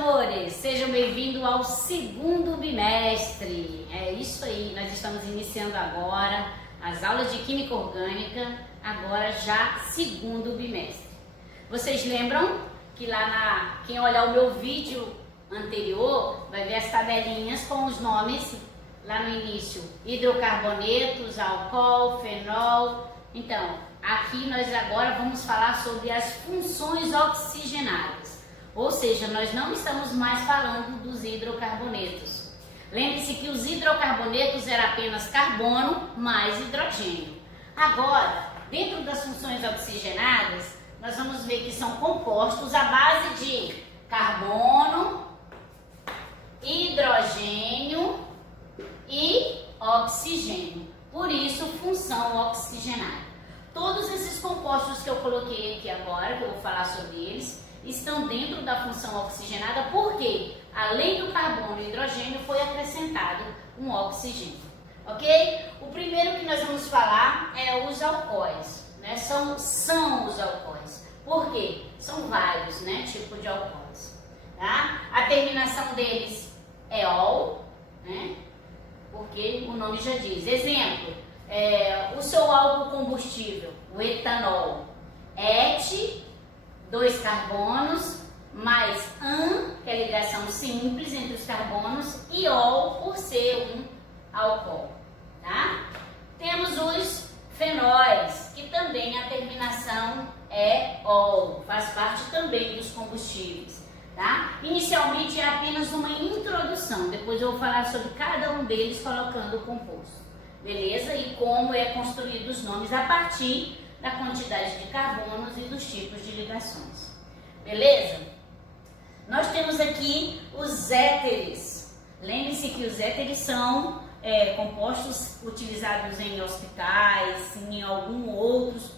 amores, sejam bem-vindos ao segundo bimestre. É isso aí, nós estamos iniciando agora as aulas de Química Orgânica, agora já segundo bimestre. Vocês lembram que quem olhar o meu vídeo anterior vai ver as tabelinhas com os nomes lá no início: hidrocarbonetos, álcool, fenol. Então, aqui nós agora vamos falar sobre as funções oxigenadas. Ou seja, nós não estamos mais falando dos hidrocarbonetos. Lembre-se que os hidrocarbonetos eram apenas carbono mais hidrogênio. Agora, dentro das funções oxigenadas, nós vamos ver que são compostos à base de carbono, hidrogênio e oxigênio. Por isso, função oxigenada. Todos esses compostos que eu coloquei aqui agora, que eu vou falar sobre eles, estão dentro da função oxigenada, porque além do carbono e hidrogênio foi acrescentado um oxigênio, ok? O primeiro que nós vamos falar é os alcoóis, né? São os alcoóis. Por quê? São vários, né, tipos de alcoóis, tá? A terminação deles é ol, né? Porque o nome já diz. Exemplo, o seu álcool combustível, o etanol, et, 2 carbonos, mais an, que é a ligação simples entre os carbonos, e ol, por ser um álcool, tá? Temos os fenóis, que também a terminação é ol, faz parte também dos combustíveis, tá? Inicialmente é apenas uma introdução, depois eu vou falar sobre cada um deles colocando o composto, beleza? E como é construído os nomes a partir da quantidade de carbonos e dos tipos de ligações, beleza? Nós temos aqui os éteres. Lembre-se que os éteres são compostos utilizados em hospitais, em alguns outros,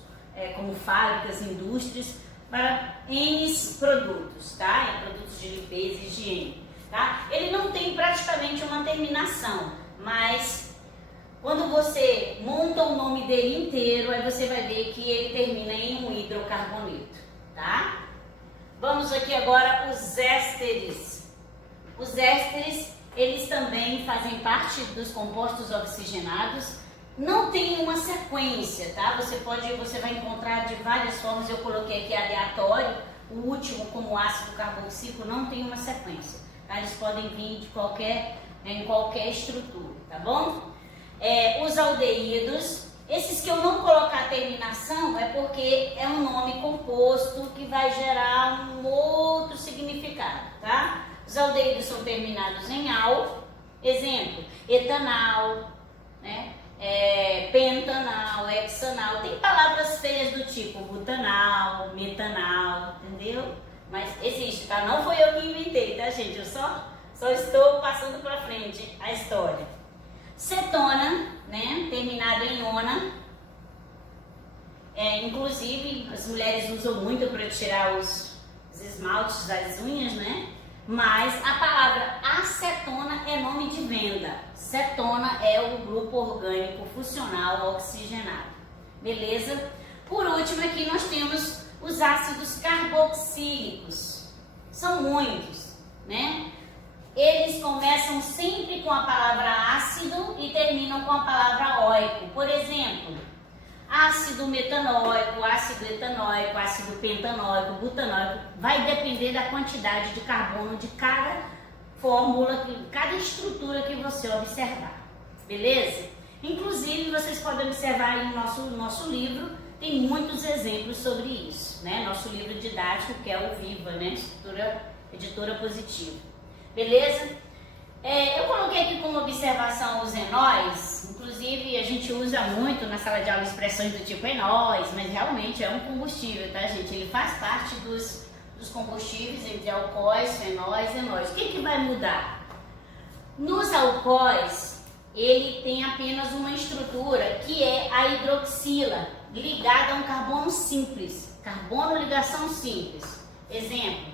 como fábricas, indústrias, para N produtos, tá? Em produtos de limpeza e higiene, tá? Ele não tem praticamente uma terminação, mas quando você monta o nome dele inteiro, aí você vai ver que ele termina em um hidrocarboneto, tá? Vamos aqui agora os ésteres. Os ésteres, eles também fazem parte dos compostos oxigenados. Não tem uma sequência, tá? Você vai encontrar de várias formas. Eu coloquei aqui aleatório. O último, como ácido carboxílico, não tem uma sequência, tá? Eles podem vir em qualquer estrutura, tá bom? Os aldeídos, esses que eu não colocar a terminação é porque é um nome composto que vai gerar um outro significado, tá? Os aldeídos são terminados em al, exemplo, etanal, né? Pentanal, hexanal, tem palavras feias do tipo butanal, metanal, entendeu? Mas existe, tá? Não foi eu que inventei, tá, gente? Eu só estou passando para frente a história. Cetona, né, terminado em ona, inclusive as mulheres usam muito para tirar os esmaltes das unhas, né? Mas a palavra acetona é nome de venda. Cetona é o grupo orgânico funcional oxigenado, beleza? Por último aqui nós temos os ácidos carboxílicos, são muitos, né? Eles começam sempre com a palavra ácido e terminam com a palavra óico. Por exemplo, ácido metanóico, ácido etanóico, ácido pentanóico, butanóico. Vai depender da quantidade de carbono de cada fórmula, cada estrutura que você observar. Beleza? Inclusive, vocês podem observar aí no nosso livro, tem muitos exemplos sobre isso, né? Nosso livro didático, que é o Viva, né? Editora Positiva. Beleza? Eu coloquei aqui como observação os enóis, inclusive a gente usa muito na sala de aula expressões do tipo enóis, mas realmente é um combustível, tá, gente? Ele faz parte dos combustíveis entre alcoóis, fenóis e enóis. O que vai mudar? Nos alcoóis, ele tem apenas uma estrutura que é a hidroxila, ligada a um carbono simples, carbono ligação simples. Exemplo,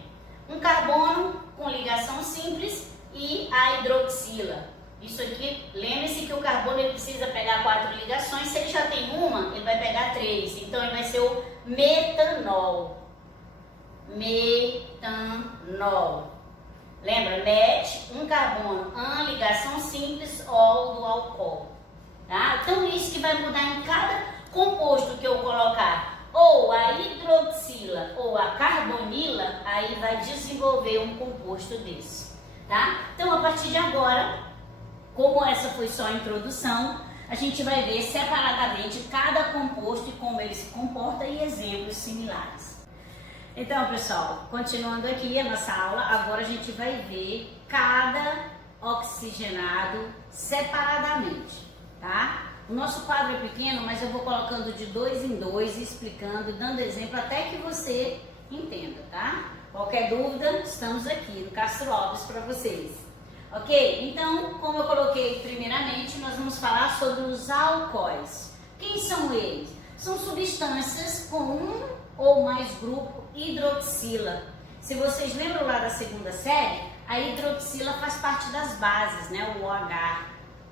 um carbono com ligação simples e a hidroxila. Isso aqui, lembre-se que o carbono ele precisa pegar 4 ligações, se ele já tem uma, ele vai pegar 3, então ele vai ser o metanol. Metanol. Lembra? MET, um carbono, ligação simples, ol do álcool. Tá? Então, isso que vai mudar em cada composto que eu colocar, ou a hidroxila ou a carbonila, aí vai desenvolver um composto desse. Tá? Então, a partir de agora, como essa foi só a introdução, a gente vai ver separadamente cada composto e como ele se comporta e exemplos similares. Então, pessoal, continuando aqui a nossa aula, agora a gente vai ver cada oxigenado separadamente, tá? O nosso quadro é pequeno, mas eu vou colocando de 2 em 2, explicando, dando exemplo até que você entenda, tá? Qualquer dúvida, estamos aqui no Castro Alves para vocês. Ok? Então, como eu coloquei primeiramente, nós vamos falar sobre os álcoois. Quem são eles? São substâncias com um ou mais grupo hidroxila. Se vocês lembram lá da segunda série, a hidroxila faz parte das bases, né? O OH,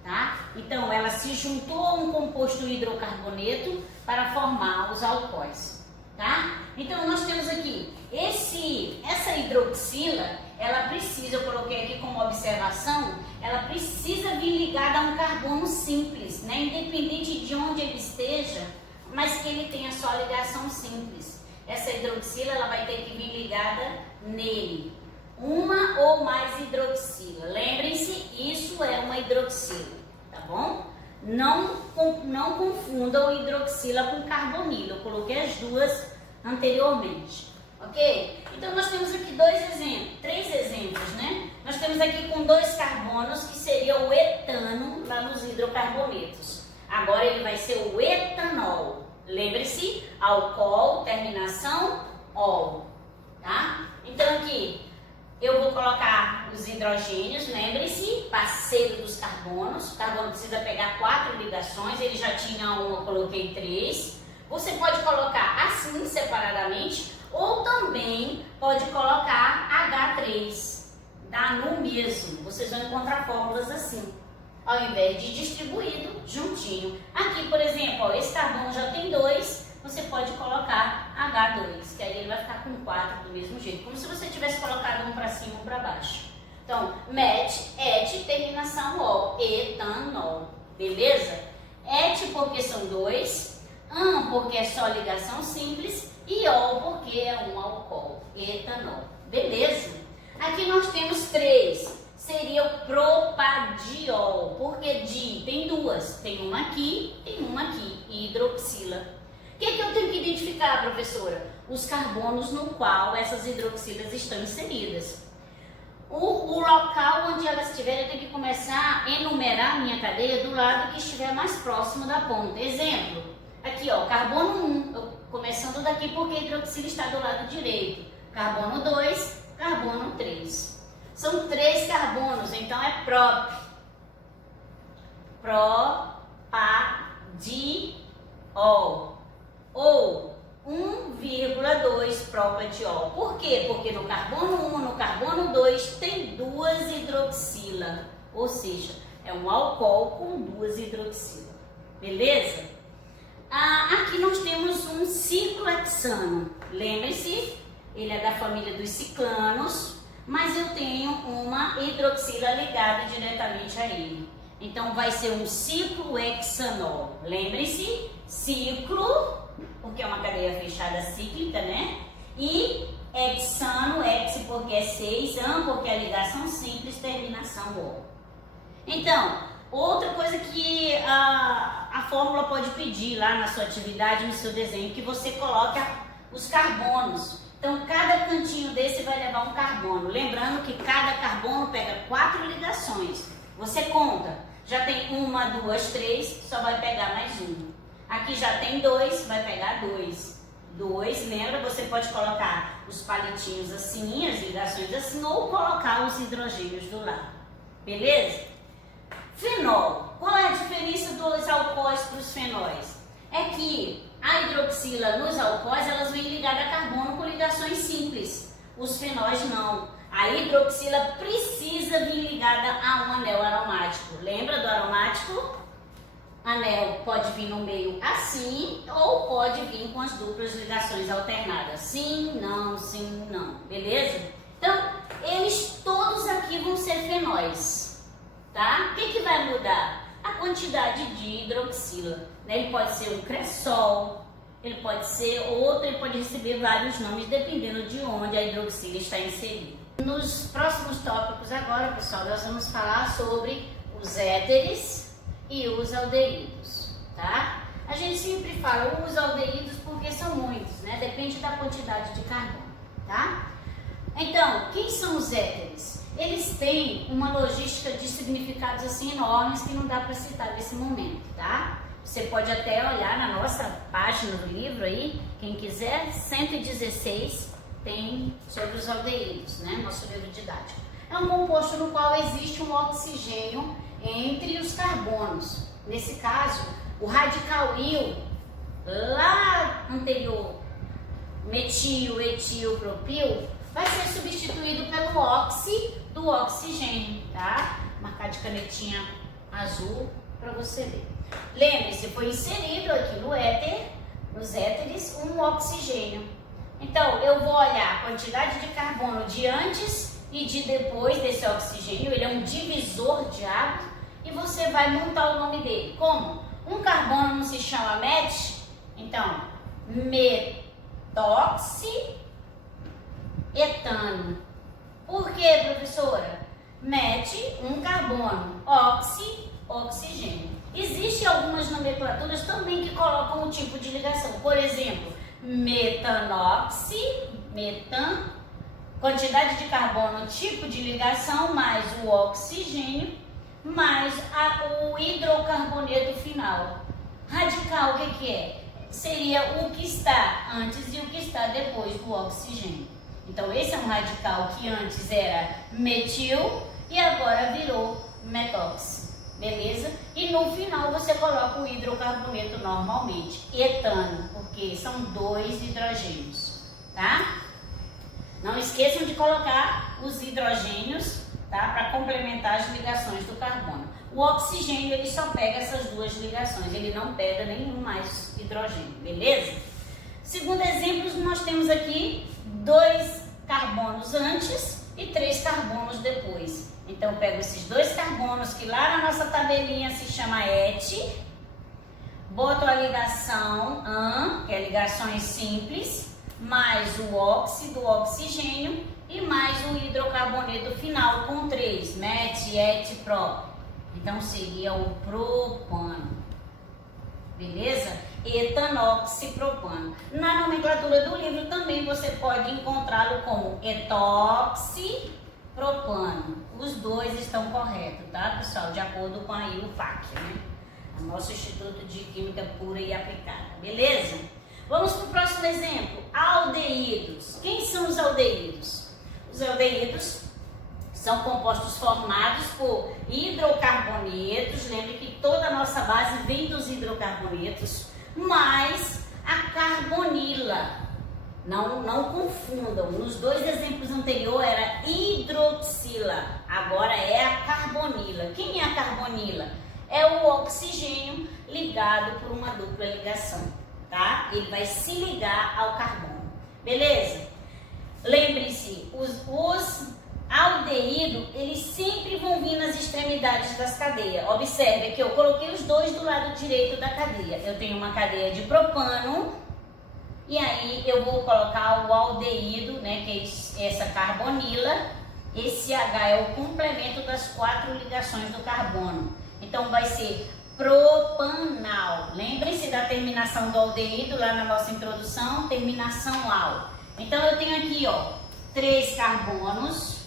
tá? Então, ela se juntou a um composto hidrocarboneto para formar os álcoois, tá? Então, nós temos aqui essa hidroxila, ela precisa, eu coloquei aqui como observação, ela precisa vir ligada a um carbono simples, né? Independente de onde ele esteja, mas que ele tenha só ligação simples. Essa hidroxila, ela vai ter que vir ligada nele. Uma ou mais hidroxila. Lembrem-se, isso é uma hidroxila, tá bom? Não confundam hidroxila com carbonila. Eu coloquei as duas anteriormente, ok? Então, nós temos aqui três exemplos, né? Nós temos aqui com 2 carbonos, que seria o etano lá nos hidrocarbonetos. Agora, ele vai ser o etanol. Lembre-se, álcool, terminação, ol, tá? Então, aqui, eu vou colocar os hidrogênios, lembre-se, parceiro dos carbonos. O carbono precisa pegar 4 ligações, ele já tinha 1, eu coloquei 3. Você pode colocar assim, separadamente, ou também pode colocar H3, dá no mesmo. Vocês vão encontrar fórmulas assim, ao invés de distribuído, juntinho. Aqui, por exemplo, ó, esse carbono já tem 2, você pode colocar H2, que aí ele vai ficar com 4 do mesmo jeito, como se você tivesse colocado um para cima e um para baixo. Então, MET, et, terminação ol, etanol, beleza? Et porque são 2, an porque é só ligação simples e ol porque é um álcool, etanol, beleza? Aqui nós temos 3. Seria o propadiol, porque tem 2, tem uma aqui, hidroxila. O que eu tenho que identificar, professora? Os carbonos no qual essas hidroxilas estão inseridas. O local onde elas estiverem, eu tenho que começar a enumerar a minha cadeia do lado que estiver mais próximo da ponta. Exemplo, aqui ó, carbono 1, começando daqui porque a hidroxila está do lado direito. Carbono 2, carbono 3. São 3 carbonos, então é prop. Propadiol. Ou 1,2 propadiol. Por quê? Porque no carbono 1, no carbono 2 tem 2 hidroxila. Ou seja, é um álcool com 2 hidroxila. Beleza? Aqui nós temos um ciclohexano. Lembre-se, ele é da família dos ciclanos, mas eu tenho uma hidroxila ligada diretamente a ele. Então, vai ser um ciclohexanol. Lembre-se, ciclo, porque é uma cadeia fechada cíclica, né? E hexano, hex porque é 6, an porque é ligação simples, terminação ol. Então, outra coisa que a fórmula pode pedir lá na sua atividade, no seu desenho, que você coloque os carbonos. Então, cada cantinho desse vai levar um carbono. Lembrando que cada carbono pega 4 ligações. Você conta. Já tem 1, 2, 3, só vai pegar mais 1. Aqui já tem 2, vai pegar 2. 2, lembra? Você pode colocar os palitinhos assim, as ligações assim, ou colocar os hidrogênios do lado. Beleza? Fenol. Qual é a diferença dos alcoóis para os fenóis? É que a hidroxila nos alcoóis, elas vêm ligadas a carbono com ligações simples. Os fenóis não. A hidroxila precisa vir ligada a um anel aromático. Lembra do aromático? Anel pode vir no meio assim ou pode vir com as duplas ligações alternadas. Sim, não, beleza? Então, todos nós, tá? O que vai mudar? A quantidade de hidroxila, né? Ele pode ser um cresol, ele pode ser outro, ele pode receber vários nomes dependendo de onde a hidroxila está inserida. Nos próximos tópicos agora, pessoal, nós vamos falar sobre os éteres e os aldeídos, tá? A gente sempre fala os aldeídos porque são muitos, né? Depende da quantidade de carbono, tá? Então, quem são os éteres? Eles têm uma logística de significados assim enormes que não dá para citar nesse momento, tá? Você pode até olhar na nossa página do livro aí, quem quiser, 116 tem sobre os aldeídos, né? Nosso livro didático. É um composto no qual existe um oxigênio entre os carbonos. Nesse caso, o radical íon, lá anterior, metil, etil, propil, vai ser substituído pelo óxi do oxigênio, tá? Marcar de canetinha azul para você ver. Lembre-se, foi inserido aqui no éter, nos éteres, um oxigênio. Então, eu vou olhar a quantidade de carbono de antes e de depois desse oxigênio. Ele é um divisor de água e você vai montar o nome dele. Como? Um carbono não se chama met? Então, metoxietano. Por que, professora? Met, um carbono, oxi, oxigênio. Existem algumas nomenclaturas também que colocam o tipo de ligação. Por exemplo, metanoxi, metan, quantidade de carbono, tipo de ligação, mais o oxigênio, mais o hidrocarboneto final. Radical, o que é? Seria o que está antes e o que está depois do oxigênio. Então, esse é um radical que antes era metil e agora virou metox. Beleza? E no final você coloca o hidrocarboneto normalmente, etano, porque são 2 hidrogênios, tá? Não esqueçam de colocar os hidrogênios, tá? Para complementar as ligações do carbono. O oxigênio, ele só pega essas 2 ligações, ele não pega nenhum mais hidrogênio, beleza? Segundo exemplo, nós temos aqui 2 carbonos antes e 3 carbonos depois. Então, eu pego esses 2 carbonos que lá na nossa tabelinha se chama ET, boto a ligação AN, que é ligações simples, mais o óxido do oxigênio e mais o hidrocarboneto final com 3, met, et, prop. Então, seria o propano. Beleza? Etanoxipropano. Na nomenclatura do livro também você pode encontrá-lo como etoxipropano. Os 2 estão corretos, tá, pessoal? De acordo com aí o FAQ, né? O nosso Instituto de Química Pura e Aplicada. Beleza? Vamos para o próximo exemplo. Aldeídos. Quem são os aldeídos? Os aldeídos são compostos formados por hidrocarbonetos. Lembre que toda a nossa base vem dos hidrocarbonetos, mais a carbonila. Não confundam. Nos 2 exemplos anteriores era hidroxila, agora é a carbonila. Quem é a carbonila? É o oxigênio ligado por uma dupla ligação, tá? Ele vai se ligar ao carbono, beleza? Lembre-se, os aldeídos, eles sempre vão vir nas extremidades das cadeias. Observe que eu coloquei os 2 do lado direito da cadeia. Eu tenho uma cadeia de propano, e aí eu vou colocar o aldeído, né, que é essa carbonila. Esse H é o complemento das 4 ligações do carbono. Então vai ser propanal. Lembrem-se da terminação do aldeído lá na nossa introdução, terminação al. Então eu tenho aqui, ó, 3 carbonos,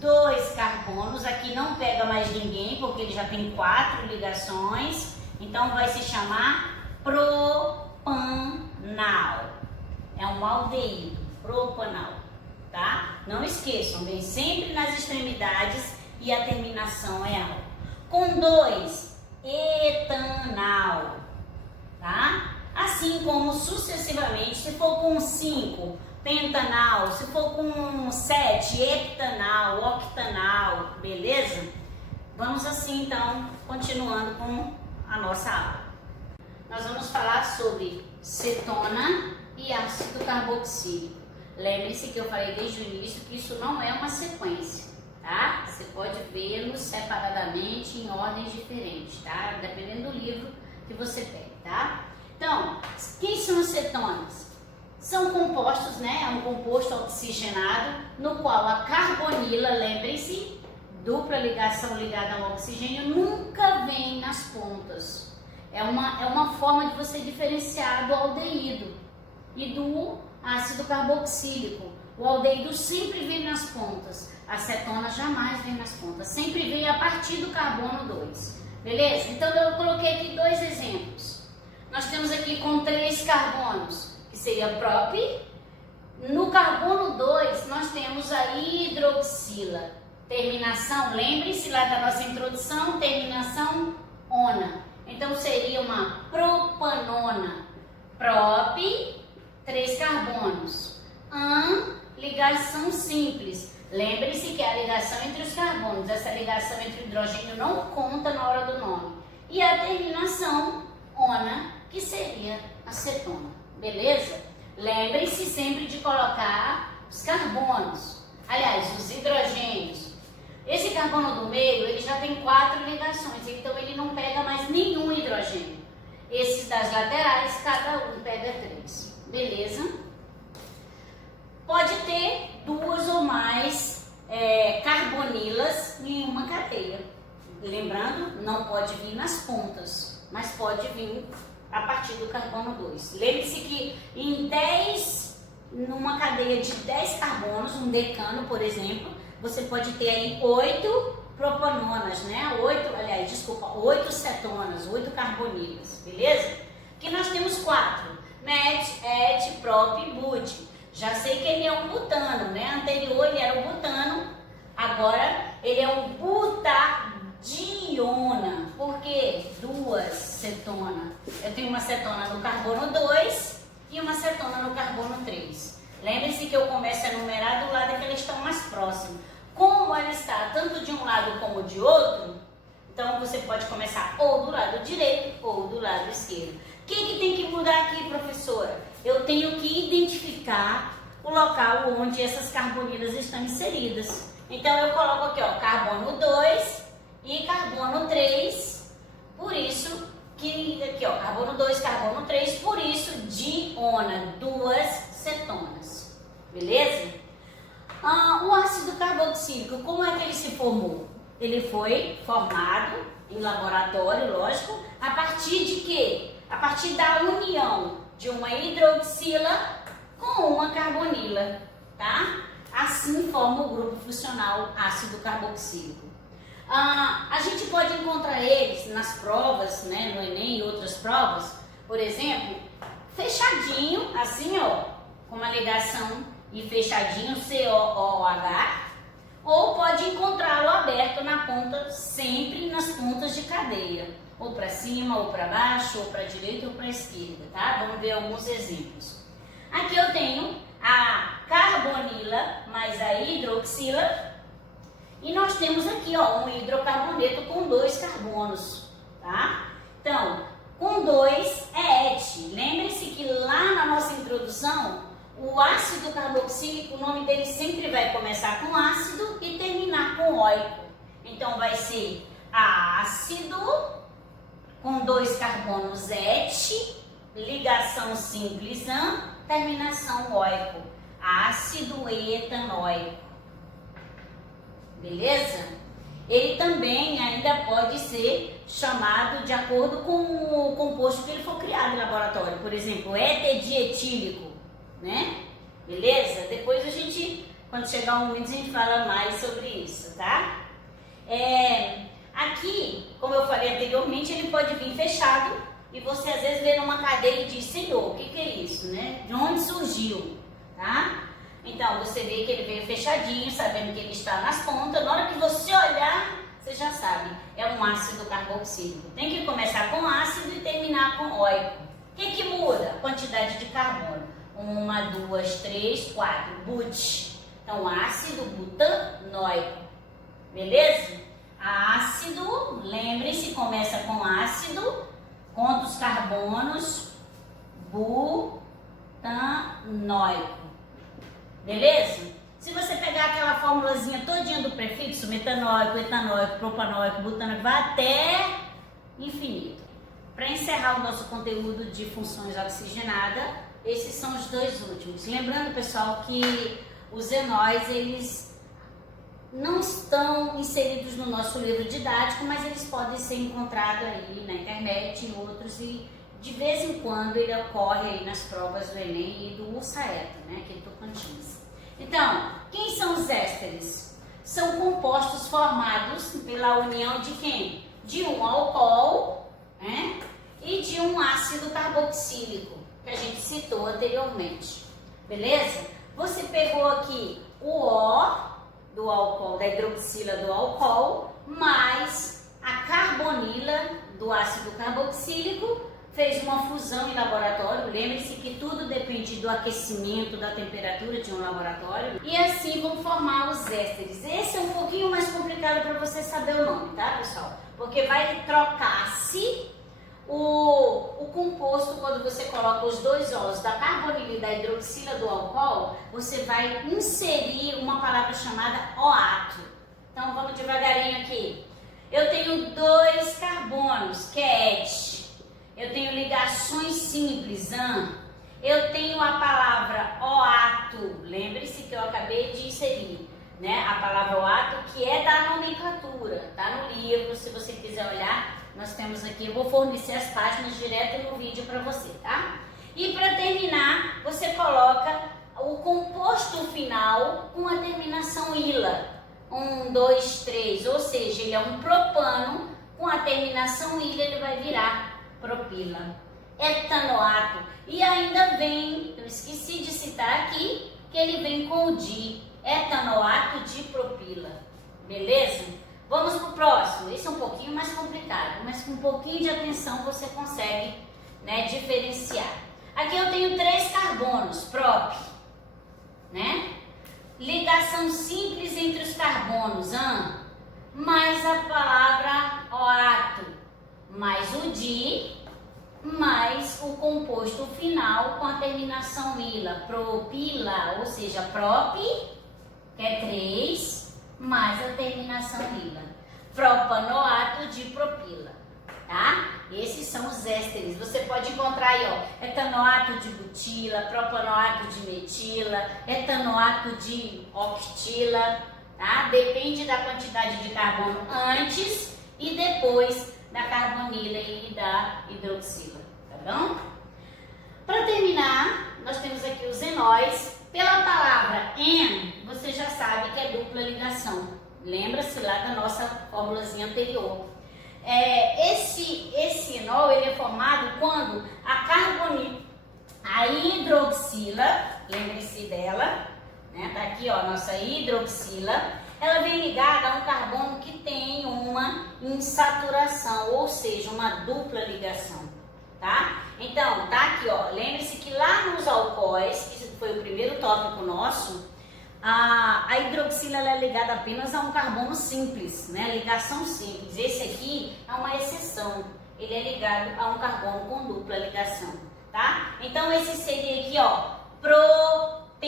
2 carbonos. Aqui não pega mais ninguém porque ele já tem 4 ligações. Então vai se chamar propanal. É um aldeído, propanal, tá? Não esqueçam, vem sempre nas extremidades e a terminação é al. Com 2, etanal, tá? Assim como sucessivamente, se for com 5, pentanal, se for com 7, heptanal, octanal, beleza? Vamos assim então, continuando com a nossa aula. Nós vamos falar sobre cetona e ácido carboxílico. Lembre-se que eu falei desde o início que isso não é uma sequência, tá? Você pode vê-los separadamente em ordens diferentes, tá? Dependendo do livro que você pega, tá? Então, quem são as cetonas? São compostos, né? É um composto oxigenado no qual a carbonila, lembrem-se, dupla ligação ligada ao oxigênio, nunca vem nas pontas. É uma forma de você diferenciar do aldeído e do ácido carboxílico. O aldeído sempre vem nas pontas, a cetona jamais vem nas pontas, sempre vem a partir do carbono 2. Beleza? Então eu coloquei aqui 2 exemplos. Nós temos aqui com 3 carbonos, que seria prop. No carbono 2 nós temos a hidroxila. Terminação, lembre-se lá da nossa introdução, terminação ona. Então seria uma propanona. Prop, 3 carbonos. Ligação simples. Lembre-se que é a ligação entre os carbonos. Essa ligação entre o hidrogênio não conta na hora do nome. E a terminação ona, que seria a cetona. Beleza? Lembre-se sempre de colocar os carbonos. Aliás, os hidrogênios. Esse carbono do meio, ele já tem 4 ligações, então ele não pega mais nenhum hidrogênio. Esses das laterais, cada um pega 3. Beleza? Pode ter 2 ou mais carbonilas em uma cadeia. Lembrando, não pode vir nas pontas, mas pode vir a partir do carbono 2. Lembre-se que numa cadeia de 10 carbonos, um decano, por exemplo, você pode ter aí 8 propanonas, né? 8 cetonas, 8 carbonilas, beleza? Aqui nós temos 4, met, et, prop e but. Já sei que ele é um butano, né? Anterior ele era um butano, agora ele é um butadiona. Por quê? 2 cetona. Eu tenho uma cetona no carbono 2 e uma cetona no carbono 3. Lembre-se que eu começo a numerar do lado que eles estão mais próximos. Como ela está tanto de um lado como de outro, então você pode começar ou do lado direito ou do lado esquerdo. O que tem que mudar aqui, professora? Eu tenho que identificar o local onde essas carbonilas estão inseridas. Então eu coloco aqui, ó, carbono 2 e carbono 3, por isso que aqui, ó, carbono 2, carbono 3, por isso diona, 2 cetonas. Beleza? O ácido carboxílico, como é que ele se formou? Ele foi formado em laboratório, lógico, a partir de quê? A partir da união de uma hidroxila com uma carbonila, tá? Assim forma o grupo funcional ácido carboxílico. A gente pode encontrar eles nas provas, né, no Enem e outras provas, por exemplo, fechadinho, assim, ó, com uma ligação e fechadinho, COOH, ou pode encontrá-lo aberto na ponta, sempre nas pontas de cadeia, ou para cima, ou para baixo, ou para a direita, ou para a esquerda, tá? Vamos ver alguns exemplos. Aqui eu tenho a carbonila mais a hidroxila, e nós temos aqui, ó, um hidrocarboneto com 2 carbonos, tá? Então, com 2 é et. Lembre-se que lá na nossa introdução, o ácido carboxílico, o nome dele sempre vai começar com ácido e terminar com oico. Então, vai ser ácido com 2 carbonos et, ligação simples terminação oico. Ácido etanoico. Beleza? Ele também ainda pode ser chamado de acordo com o composto que ele for criado em laboratório. Por exemplo, éter dietílico, né? Beleza? Depois a gente, quando chegar um momento, a gente fala mais sobre isso, tá? Aqui, como eu falei anteriormente, ele pode vir fechado e você às vezes vê numa cadeia e diz, Senhor, o que é isso, né? De onde surgiu, tá? Então, você vê que ele veio fechadinho, sabendo que ele está nas pontas. Na hora que você olhar, você já sabe, é um ácido carboxílico. Tem que começar com ácido e terminar com oico. O que muda? A quantidade de carbono. 1, 2, 3, 4. But. Então, ácido butanoico. Beleza? Ácido, lembre-se, começa com ácido. Conta os carbonos. Butanoico. Beleza? Se você pegar aquela fórmula formulazinha todinha do prefixo, metanóico, etanóico, propanóico, butanóico, vai até infinito. Para encerrar o nosso conteúdo de funções oxigenadas, esses são os dois últimos. Lembrando, pessoal, que os enóis, eles não estão inseridos no nosso livro didático, mas eles podem ser encontrados aí na internet, em outros, e de vez em quando ele ocorre aí nas provas do Enem e do USAETA, né, aqui do Tocantins. Então, quem são os ésteres? São compostos formados pela união de quem? De um álcool, né, e de um ácido carboxílico, que a gente citou anteriormente. Beleza? Você pegou aqui o O do álcool, da hidroxila do álcool, mais a carbonila do ácido carboxílico, fez uma fusão em laboratório. Lembre-se que tudo depende do aquecimento, da temperatura de um laboratório. E assim vão formar os ésteres. Esse é um pouquinho mais complicado para você saber o nome, tá, pessoal? Porque vai trocar-se o composto. Quando você coloca os dois O's da carbonila e da hidroxila do álcool, você vai inserir uma palavra chamada oato. Então vamos devagarinho aqui. Eu tenho 2 carbonos, que é ET. Eu tenho ligações simples, eu tenho a palavra oato, lembre-se que eu acabei de inserir, né? A palavra oato, que é da nomenclatura, tá no livro, se você quiser olhar, nós temos aqui, eu vou fornecer as páginas direto no vídeo para você, tá? E para terminar, você coloca o composto final com a terminação ila, 1, 2, 3, ou seja, ele é um propano, com a terminação ila ele vai virar propila, etanoato. E ainda vem, eu esqueci de citar aqui, que ele vem com o di, etanoato de propila. Beleza? Vamos pro próximo. Esse é um pouquinho mais complicado, mas com um pouquinho de atenção você consegue, né, diferenciar. Aqui eu tenho 3 carbonos, prop, né? Ligação simples entre os carbonos, mais a palavra oato, mais o di, mais o composto final com a terminação ila, propila, ou seja, prop, que é 3, mais a terminação ila, propanoato de propila, tá? Esses são os ésteres. Você pode encontrar aí, ó, etanoato de butila, propanoato de metila, etanoato de octila, tá? Depende da quantidade de carbono antes e depois da carbonila e da hidroxila, tá bom? Para terminar, nós temos aqui os enóis. Pela palavra en, você já sabe que é dupla ligação. Lembra-se lá da nossa formulazinha anterior. Esse enol ele é formado quando a hidroxila, lembre-se dela, né? Tá aqui, ó, nossa hidroxila. Ela vem ligada a um carbono que tem uma insaturação, ou seja, uma dupla ligação, tá? Então, tá aqui, ó, lembre-se que lá nos alcoóis, que foi o primeiro tópico nosso, a hidroxila ela é ligada apenas a um carbono simples, né? Ligação simples. Esse aqui é uma exceção, ele é ligado a um carbono com dupla ligação, tá? Então, esse seria aqui, ó, propenol.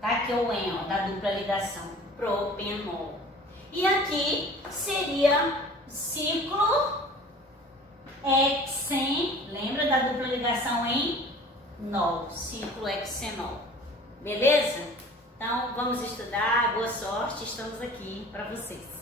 Tá aqui o en, ó, da dupla ligação, propenol. E aqui seria ciclo hexen, lembra da dupla ligação em nol, ciclo hexenol. Beleza? Então, vamos estudar, boa sorte, estamos aqui para vocês.